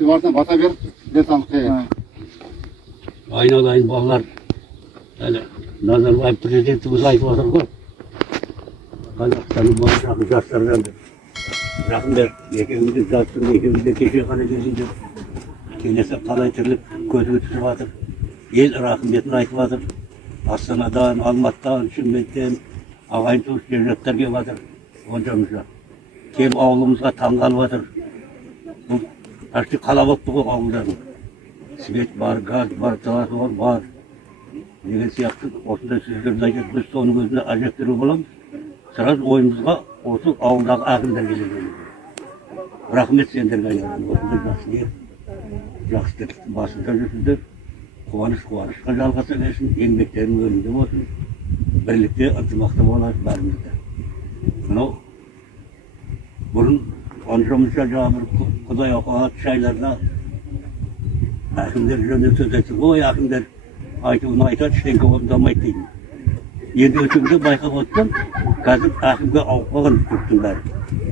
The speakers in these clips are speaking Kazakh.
Varsa bata ver, desanktaya. Aynalayın ballar. Yani Nazarbayev prezidentimiz ayıp olur mu? Kazakistan'ın başı jastlardan rahmet, ekibimizde zaten ekibimizde keşke kana geziydi. Kendisi palaytırlık gözü tutup atır. El rahmetini ayıp atır. Astana'dan, Almat'tan, Şimmet'ten, ağayın tuğuş devletler gibi atır. Oncamızda. Kim avlumuzga tangal atır. Bu artık kalabalık bu avluların. Sivet var, gaz var, telefon var. Negesi yaptık, ortada sizlerden biz onun gözüne ajaktırı bulalım. Sıraz oyunumuzga olsun avluдағы akımdan gelir. Rahmet senderге ayırın. Ortada жақсы yer. Жақсы тірліктің басында жүрсіздер. Қуанышқа жалғаса берсін, еңбектерің өнімді болсын. Бірлікте, ынтымақта болады бәрімізде. Мынау бұрын оншамызша жаңа бір құдай оқыған шайларда әкімдер жөнінде сөз айтты. Ой, әкімдер айтуын айтады, ештеңе орындамайды дейді. Енді өтімде байқап отырсам, қазір әкімге ауып қалған жұрттың бәрі.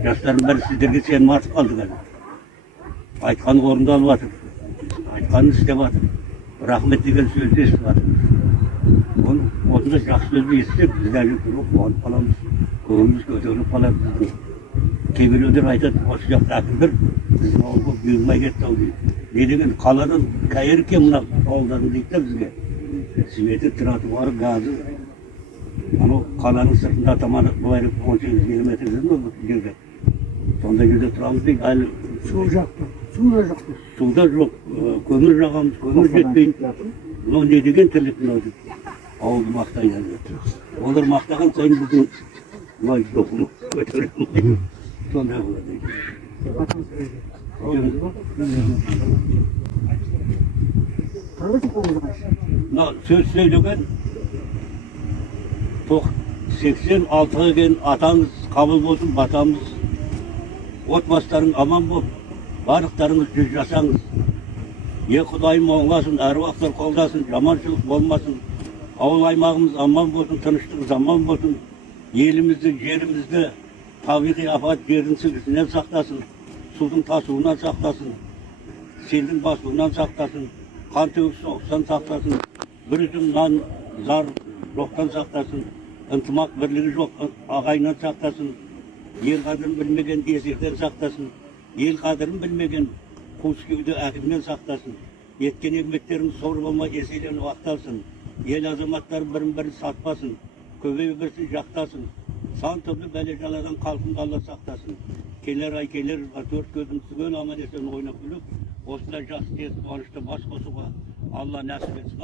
Жастардың бәрі сіздерге сенім артып қалды қазір. Айтқаны орындалып жатыр. Айтқанын істеп жатыр. Рахмет деген сөзді естіп жатыр. Осындай жақсы сөзді естіп, біз әлі қуанып қаламыз. Көңіліміз көтеріліп қалады біздің. Кейбіреулер айтады, осы жақта әкімдер біздің ауылға бұйырмай кетті ау дейді. Не деген қаладан кәйір екен мына ауылдардың дейді да бізге. Светі, тротуары, газы. Анау қаланың сыртында таманы былай 18 километр жүрді ме бұл жерде. Сондай жерде тұрамыз дейді. Әлі Су жақты. Суда жақты. Суда жоқ, көмір жағамыз, көмір жетпейін. Бұл не деген тірлік мынау дейді. Ауылды мақтайды. Олар мақтаған сайын біздің бұлай жоқын көтереміз. Сондай болады дейді. Söz söylеген 86'ga келген атаңыз қабыл болсын, батамыз. Отбасыларың аман болып, барлықтарыңыз жүз жасаңыз. Құдайым оңласын, әруақтар қолдасын, жаманшылық болмасын. Ауыл аймағымыз аман болсын, тыныштық аман болсын. Елімізді, жерімізді табиғи апат жердің сілкінісінен сақтасын. Судың тасуынан сақтасын. Селдің басуынан сақтасын. Қан төгіс соғыстан сақтасын. Bir üzüm nan, zar, жоқтан сақтасын. Ынтымақ бірлігі жоқ ағайынан сақтасын. Ел қадірін білмеген есерден сақтасын. Ел қадірін білмеген қуыс кеуде әкімнен сақтасын. Еткен еңбектерін сор болмай еселеніп ақталсын. Ел азаматтары бірін-бірін сатпасын. Көбейе берсін, жақтасын. Сан түрлі бәле жаладан халқын Алла сақтасын. Келер ай келер, 4 көзім түгел аман есен ойнап күліп, осындай жақсы тез қуанышты бас қосуға Алла нәсіп етсін.